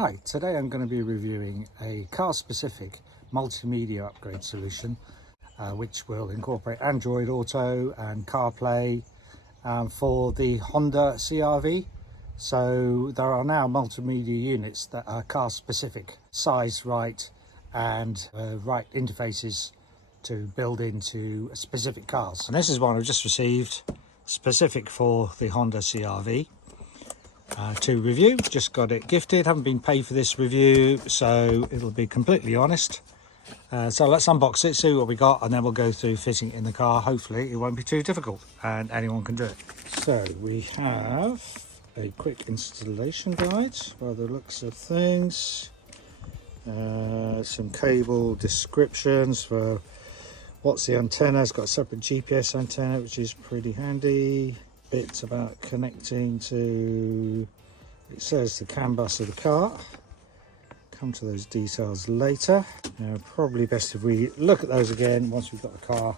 Hi, today I'm going to be reviewing a car-specific multimedia upgrade solution which will incorporate Android Auto and CarPlay for the Honda CRV. So there are now multimedia units that are car-specific, size right and right interfaces to build into specific cars. And this is one I've just received, specific for the Honda CRV. To review, just got it gifted, haven't been paid for this review, so it'll be completely honest. So let's unbox it, see what we got, and then we'll go through fitting it in the car. Hopefully it won't be too difficult and anyone can do it. So we have a quick installation guide by the looks of things, some cable descriptions for what's the antenna. It's got a separate GPS antenna, which is pretty handy. Bits about connecting to, it says, the CAN bus of the car. Come to those details later. Now, probably best if we look at those again once we've got the car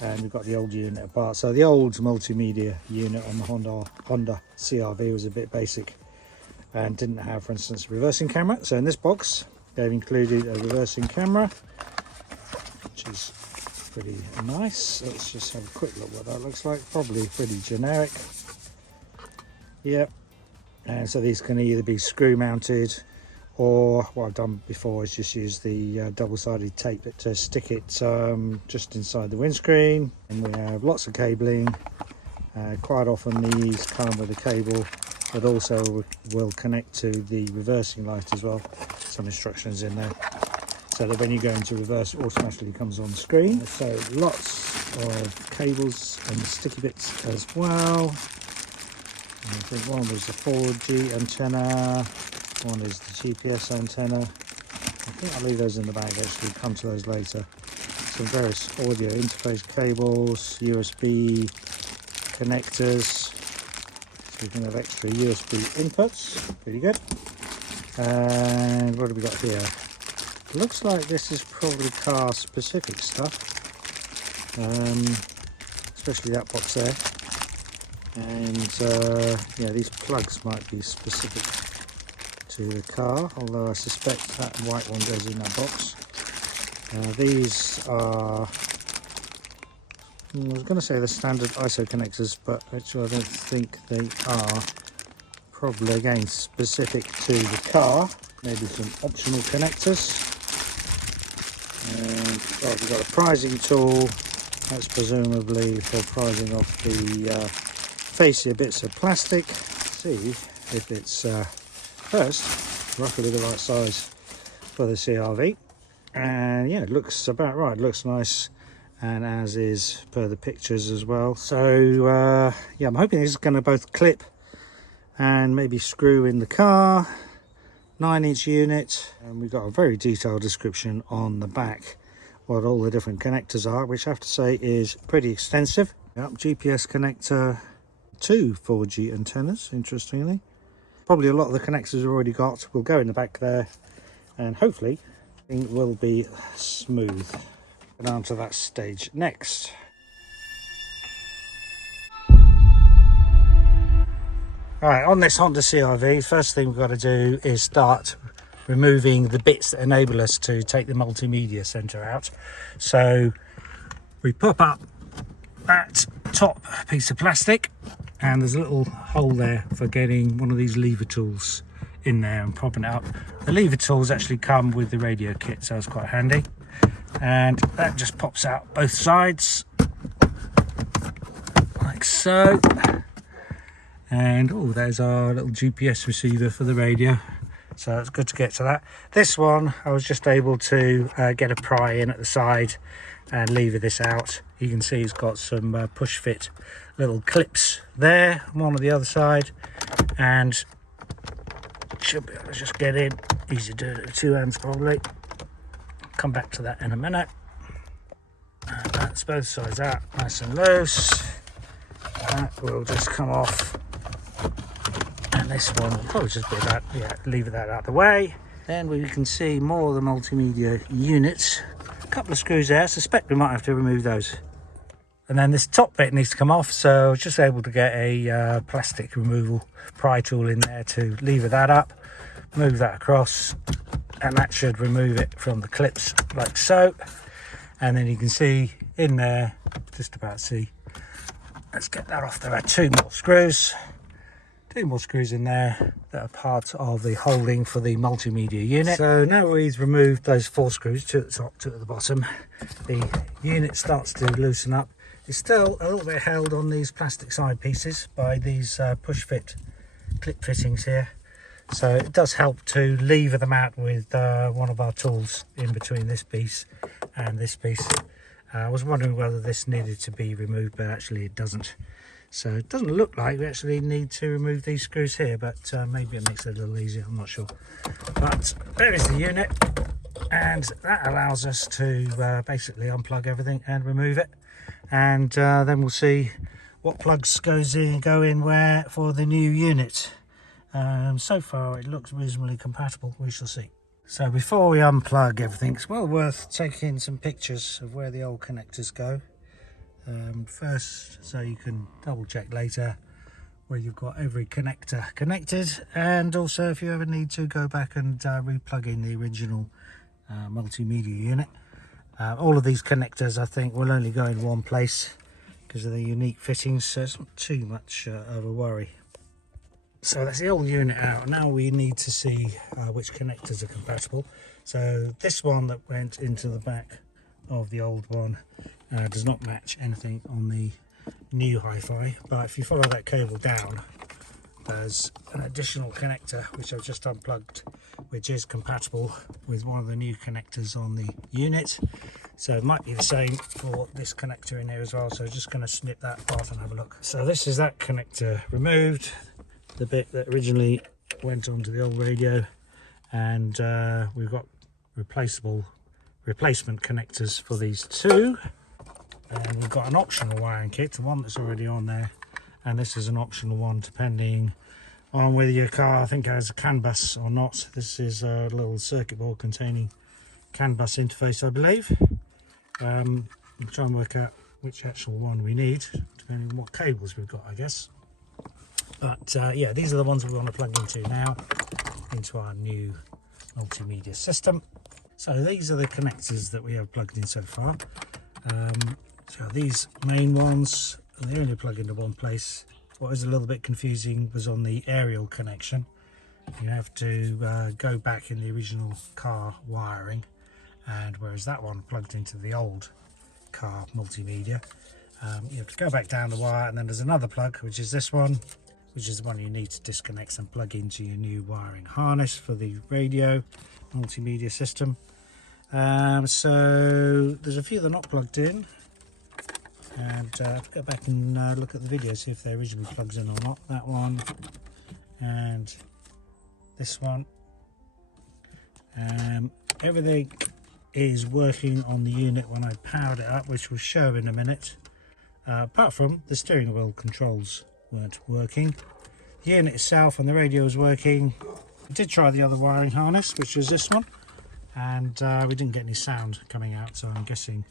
and we've got the old unit apart. So the old multimedia unit on the Honda CRV was a bit basic and didn't have, for instance, a reversing camera. So in this box they've included a reversing camera, which is pretty nice. Let's just have a quick look what that looks like. Probably pretty generic. Yep. And so these can either be screw mounted, or what I've done before is just use the double-sided tape to stick it just inside the windscreen. And we have lots of cabling. Quite often these come with a cable that also will connect to the reversing light as well. Some instructions in there, so that when you go into reverse, it automatically comes on screen. So lots of cables and sticky bits as well. And I think one was the 4G antenna, one is the GPS antenna. I think I'll leave those in the bag actually, come to those later. Some various audio interface cables, USB connectors, so you can have extra USB inputs, pretty good. And what have we got here? Looks like this is probably car specific stuff, especially that box there. And yeah, these plugs might be specific to the car, although I suspect that white one goes in that box. These are, I was going to say the standard ISO connectors, but actually I don't think they are. Probably again specific to the car, maybe some optional connectors. And well, we've got a prizing tool, that's presumably for prizing off the facier bits of plastic. See if it's first roughly the right size for the CRV. And yeah, it looks about right, it looks nice, and as is per the pictures as well. So yeah, I'm hoping this is going to both clip and maybe screw in the car. 9-inch unit, and we've got a very detailed description on the back what all the different connectors are, which I have to say is pretty extensive. Yep, GPS connector, 2 4G antennas, interestingly. Probably a lot of the connectors we've already got will go in the back there, and hopefully it will be smooth. Get on to that stage next. Alright, on this Honda CRV, first thing we've got to do is start removing the bits that enable us to take the multimedia center out. So we pop up that top piece of plastic, and there's a little hole there for getting one of these lever tools in there and propping it up. The lever tools actually come with the radio kit, so it's quite handy. And that just pops out both sides, like so. And oh, there's our little GPS receiver for the radio, so it's good to get to that. This one I was just able to get a pry in at the side and lever this out. You can see it's got some push fit little clips there, one on the other side, and should be able to just get in. Easy to do it with 2 hands probably. Come back to that in a minute. And that's both sides out nice and loose. That will just come off. And this one will probably just be that, yeah, leave that out of the way. Then we can see more of the multimedia units. A couple of screws there, I suspect we might have to remove those. And then this top bit needs to come off, so I was just able to get a plastic removal pry tool in there to lever that up. move that across, and that should remove it from the clips like so. And then you can see in there, just about see, let's get that off. There are two more screws in there that are part of the holding for the multimedia unit. So now we've removed those 4 screws, 2 at the top, 2 at the bottom, the unit starts to loosen up. It's still a little bit held on these plastic side pieces by these push fit clip fittings here. So it does help to lever them out with one of our tools in between this piece and this piece. I was wondering whether this needed to be removed, but actually it doesn't. So it doesn't look like we actually need to remove these screws here, but maybe it makes it a little easier, I'm not sure. But there is the unit, and that allows us to basically unplug everything and remove it. And then we'll see what plugs go in where for the new unit. So far it looks reasonably compatible, we shall see. So before we unplug everything, it's well worth taking some pictures of where the old connectors go. First, so you can double check later where you've got every connector connected, and also if you ever need to go back and re-plug in the original multimedia unit. All of these connectors I think will only go in one place because of the unique fittings, so it's not too much of a worry. So that's the old unit out. Now we need to see which connectors are compatible. So this one that went into the back of the old one does not match anything on the new hi-fi, but if you follow that cable down, there's an additional connector which I've just unplugged, which is compatible with one of the new connectors on the unit. So it might be the same for this connector in here as well. So just going to snip that part and have a look. So this is that connector removed, the bit that originally went onto the old radio, and we've got replacement connectors for these two, and we've got an optional wiring kit, the one that's already on there, and this is an optional one depending on whether your car, I think, has a CAN bus or not. This is a little circuit board containing CAN bus interface, I believe. We'll try and work out which actual one we need depending on what cables we've got, I guess. But yeah, these are the ones we want to plug into now into our new multimedia system. So these are the connectors that we have plugged in so far. So these main ones, they only plug into one place. What was a little bit confusing was on the aerial connection. You have to go back in the original car wiring, and whereas that one plugged into the old car multimedia, you have to go back down the wire, and then there's another plug, which is this one, which is the one you need to disconnect and plug into your new wiring harness for the radio multimedia system. So there's a few that are not plugged in, and I have to go back and look at the video, see if they're originally plugs in or not. That one and this one. Everything is working on the unit when I powered it up, which will show in a minute, apart from the steering wheel controls weren't working. The unit itself and the radio is working. We did try the other wiring harness, which was this one, and we didn't get any sound coming out, so I'm guessing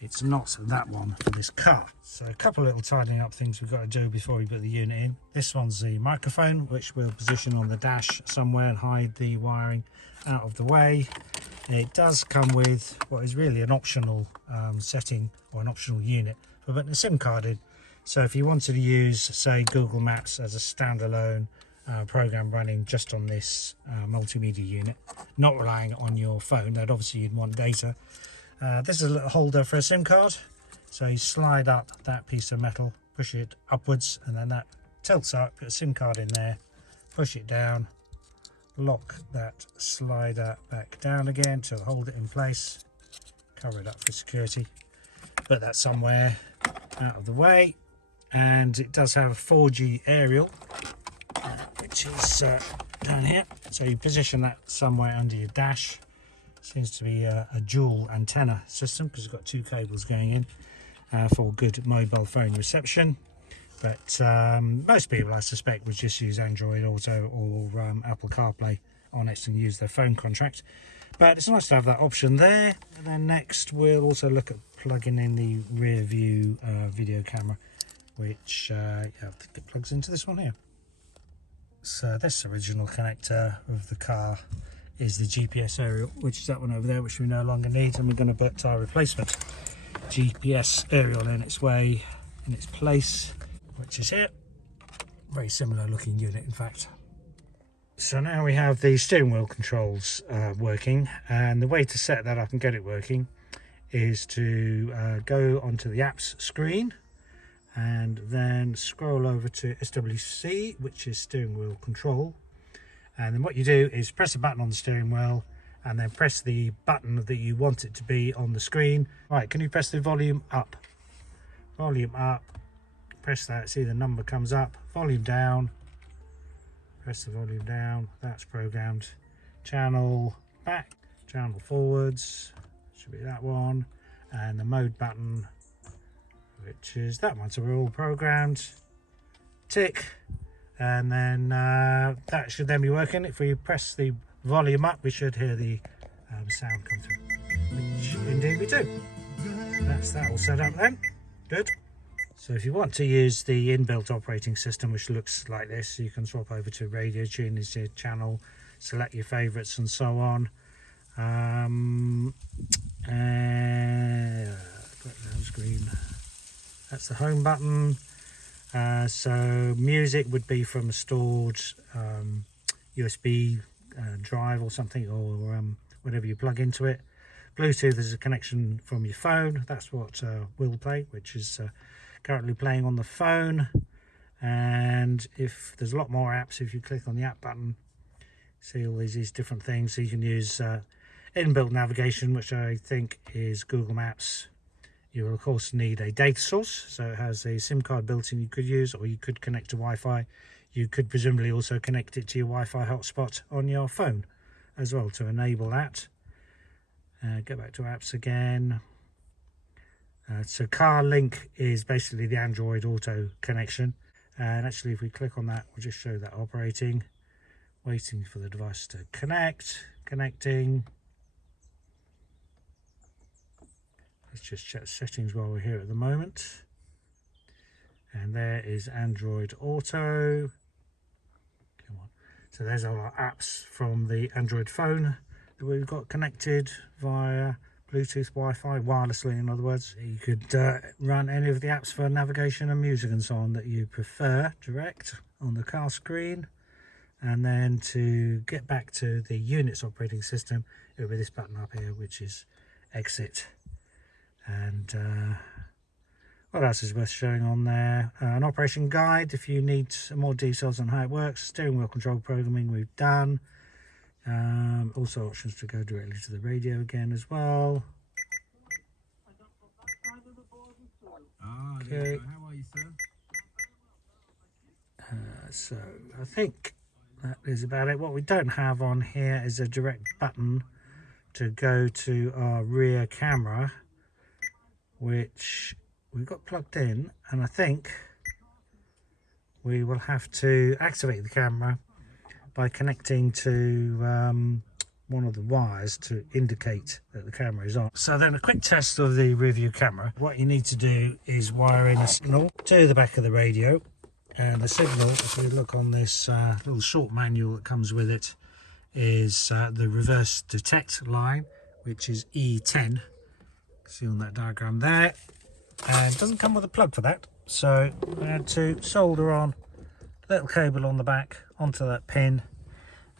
it's not that one for this car. So a couple of little tidying up things we've got to do before we put the unit in. This one's the microphone, which we'll position on the dash somewhere and hide the wiring out of the way. It does come with what is really an optional setting, or an optional unit for putting a SIM card in. So if you wanted to use, say, Google Maps as a standalone program running just on this multimedia unit, not relying on your phone, that obviously you'd want data. This is a little holder for a SIM card. So you slide up that piece of metal, push it upwards, and then that tilts up, put a SIM card in there, push it down, lock that slider back down again to hold it in place, cover it up for security, put that somewhere out of the way. And it does have a 4G aerial, which is down here. So you position that somewhere under your dash. Seems to be a dual antenna system because it's got two cables going in for good mobile phone reception. But most people, I suspect, would just use Android Auto or Apple Carplay on it and use their phone contract. But it's nice to have that option there. And then next we'll also look at plugging in the rear view video camera, which I think it plugs into this one here. So this original connector of the car is the GPS aerial, which is that one over there, which we no longer need, and we're going to put our replacement GPS aerial in its place, which is here. Very similar looking unit, in fact. So now we have the steering wheel controls working, and the way to set that up and get it working is to go onto the apps screen and then scroll over to SWC, which is steering wheel control. And then what you do is press a button on the steering wheel and then press the button that you want it to be on the screen. Right, can you press the volume up? Volume up, press that, see the number comes up. Volume down, press the volume down, that's programmed. Channel back, channel forwards, should be that one. And the mode button, which is that one. So we're all programmed. Tick. And then that should then be working. If we press the volume up, we should hear the sound come through, which indeed we do. That's that all set up then. Good. So if you want to use the inbuilt operating system, which looks like this, you can swap over to radio, tune into your channel, select your favorites and so on. Screen. That's the home button. So music would be from a stored USB drive or something, or whatever you plug into it. Bluetooth is a connection from your phone. That's what will play, which is currently playing on the phone. And if there's a lot more apps, if you click on the app button, see all these different things. So you can use inbuilt navigation, which I think is Google Maps. You will of course need a data source, so it has a SIM card built in you could use, or you could connect to Wi-Fi. You could presumably also connect it to your Wi-Fi hotspot on your phone as well to enable that. Go back to apps again. So Car Link is basically the Android Auto connection, and actually if we click on that, we'll just show that operating, waiting for the device to connecting. Let's just check settings while we're here at the moment. And there is Android Auto. Come on. So there's all our apps from the Android phone that we've got connected via Bluetooth, Wi-Fi, wirelessly in other words. You could run any of the apps for navigation and music and so on that you prefer direct on the car screen. And then to get back to the Unix operating system, it will be this button up here, which is exit. And what else is worth showing on there? An operation guide if you need some more details on how it works. Steering wheel control programming we've done. Also options to go directly to the radio again as well. Okay. How are you, sir? So I think that is about it. What we don't have on here is a direct button to go to our rear camera, which we've got plugged in, and I think we will have to activate the camera by connecting to one of the wires to indicate that the camera is on. So then a quick test of the rear view camera. What you need to do is wire in a signal to the back of the radio, and the signal, if we look on this little short manual that comes with it, is the reverse detect line, which is E10. See on that diagram there, and it doesn't come with a plug for that, so I had to solder on a little cable on the back onto that pin,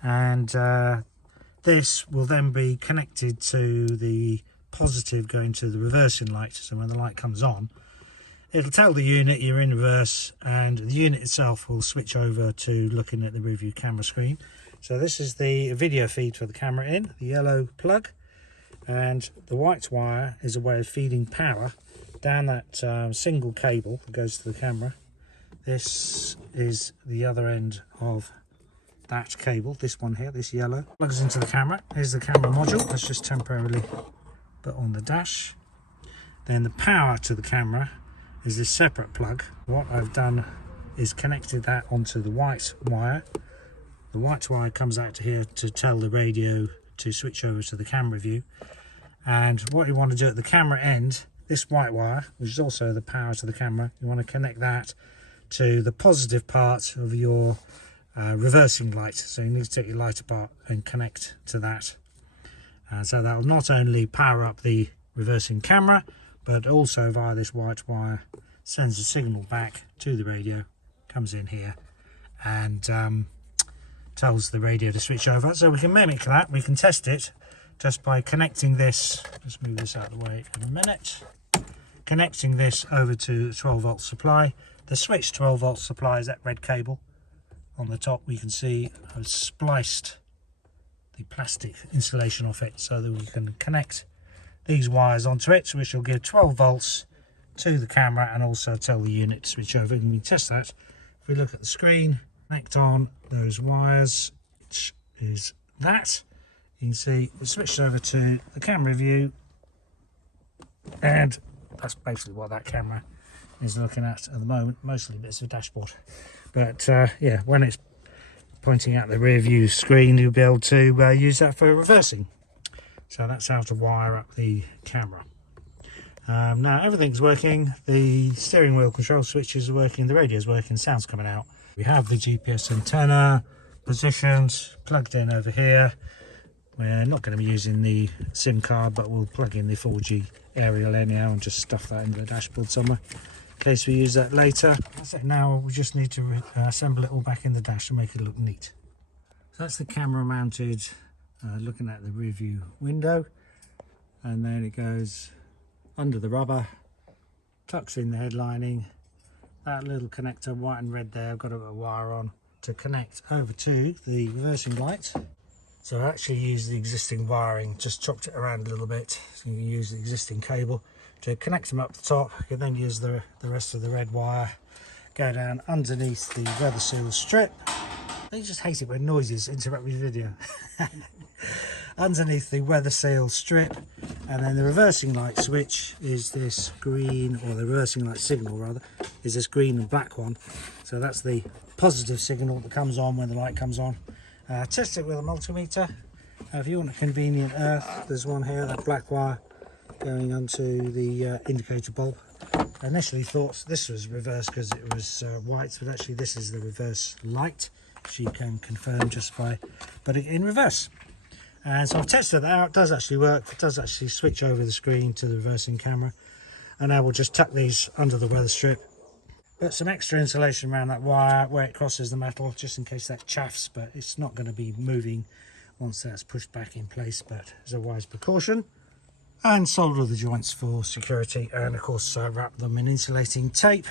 and this will then be connected to the positive going to the reversing light. So when the light comes on, it'll tell the unit you're in reverse, and the unit itself will switch over to looking at the rear view camera screen. So this is the video feed for the camera in, the yellow plug. And the white wire is a way of feeding power down that single cable that goes to the camera. This is the other end of that cable, this one here, this yellow. Plugs into the camera. Here's the camera module, that's just temporarily put on the dash. Then the power to the camera is this separate plug. What I've done is connected that onto the white wire. The white wire comes out to here to tell the radio to switch over to the camera view. And what you want to do at the camera end, this white wire, which is also the power to the camera, you want to connect that to the positive part of your reversing light, so you need to take your light apart and connect to that. So that will not only power up the reversing camera, but also via this white wire sends a signal back to the radio, comes in here, and tells the radio to switch over. So we can mimic that, we can test it just by connecting this. Let's move this out of the way in a minute. Connecting this over to the 12 volt supply. The switch 12 volt supply is that red cable on the top. We can see I've spliced the plastic insulation off it so that we can connect these wires onto it, which will give 12 volts to the camera and also tell the unit to switch over. And we test that. If we look at the screen, connect on those wires, which is that. You can see we switched over to the camera view, and that's basically what that camera is looking at the moment. Mostly bits of dashboard, but yeah, when it's pointing at the rear view screen, you'll be able to use that for reversing. So that's how to wire up the camera. Now everything's working. The steering wheel control switches are working, the radio's working, sound's coming out. We have the GPS antenna positioned, plugged in over here. We're not going to be using the SIM card, but we'll plug in the 4G aerial anyhow and just stuff that into the dashboard somewhere in case we use that later. That's it. Now we just need to assemble it all back in the dash to make it look neat. So that's the camera mounted, looking at the rear view window, and then it goes under the rubber, tucks in the headlining. That little connector, white and red there, I've got a bit of wire on to connect over to the reversing light. So I actually used the existing wiring, just chopped it around a little bit. So you can use the existing cable to connect them up the top. You can then use the rest of the red wire, go down underneath the weather seal strip. I just hate it when noises interrupt your video. Underneath the weather seal strip, and then the reversing light switch is this green, or the reversing light signal rather, is this green and black one. So that's the positive signal that comes on when the light comes on. Test it with a multimeter. If you want a convenient earth, there's one here, that black wire going onto the indicator bulb. I initially thought this was reverse because it was white, but actually this is the reverse light, which you can confirm just by putting it in reverse. And so I've tested that out. It does actually work. It does actually switch over the screen to the reversing camera. And now we'll just tuck these under the weather strip. Put some extra insulation around that wire where it crosses the metal, just in case that chaffs, but it's not going to be moving once that's pushed back in place, but as a wise precaution. And solder the joints for security, and of course wrap them in insulating tape.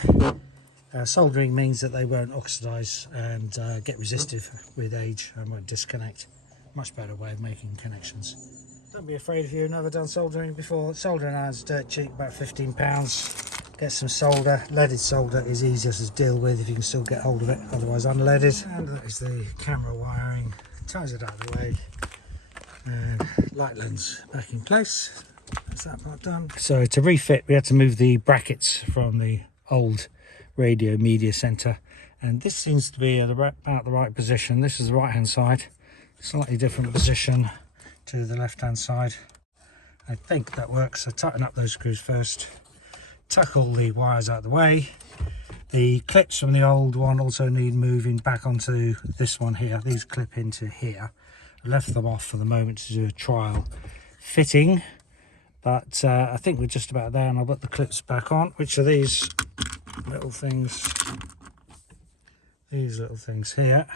Soldering means that they won't oxidize and get resistive with age and won't disconnect. Much better way of making connections. Don't be afraid if you've never done soldering before. Soldering iron's dirt cheap, about £15. Get some solder. Leaded solder is easiest to deal with if you can still get hold of it, otherwise unleaded. And that is the camera wiring. Ties it out of the way, and light lens back in place. That's that part done. So to refit, we had to move the brackets from the old radio media center, and this seems to be at about the right position. This is the right hand side, slightly different position to the left hand side. I think that works. So tighten up those screws first, tuck all the wires out of the way. The clips from the old one also need moving back onto this one here. These clip into here. I left them off for the moment to do a trial fitting, but I think we're just about there, and I'll put the clips back on, which are these little things here,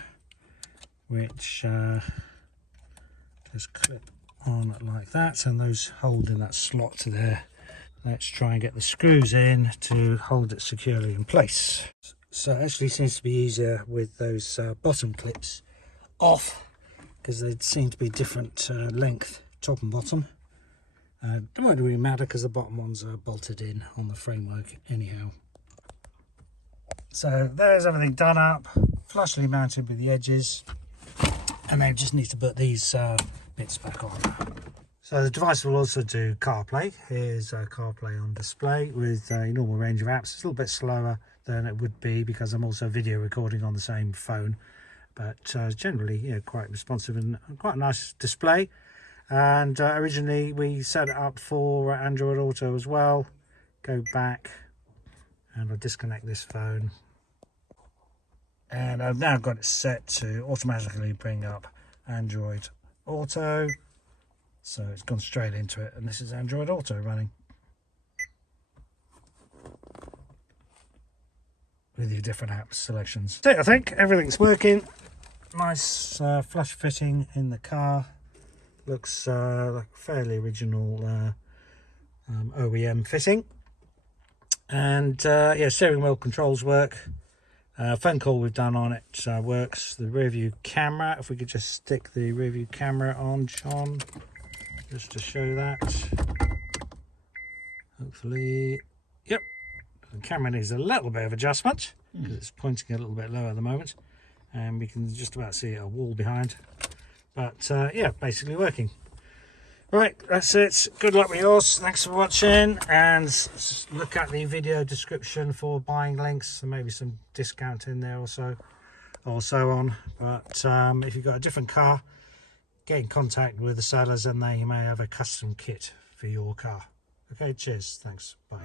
which just clip on like that, and those hold in that slot to there. Let's try and get the screws in to hold it securely in place. So it actually seems to be easier with those bottom clips off, because they seem to be different length, top and bottom. It won't really matter because the bottom ones are bolted in on the framework anyhow. So there's everything done up, flushly mounted with the edges, and then just need to put these bits back on. So the device will also do CarPlay. Here's CarPlay on display with a normal range of apps. It's a little bit slower than it would be because I'm also video recording on the same phone, but generally quite responsive and quite a nice display. And originally we set it up for Android Auto as well. Go back and I'll disconnect this phone. And I've now got it set to automatically bring up Android Auto. So it's gone straight into it, and this is Android Auto running. With your different app selections. So I think everything's working. Nice flush fitting in the car. Looks like fairly original OEM fitting. And yeah, steering wheel controls work. Phone call we've done on it works. The rear view camera, if we could just stick the rear view camera on, John, just to show that. Hopefully, yep. The camera needs a little bit of adjustment because it's pointing a little bit lower at the moment, and we can just about see a wall behind. But yeah, basically working. Right, that's it. Good luck with yours. Thanks for watching, and look at the video description for buying links and maybe some discount in there or so on. But if you've got a different car, get in contact with the sellers and they may have a custom kit for your car. Okay, cheers. Thanks. Bye.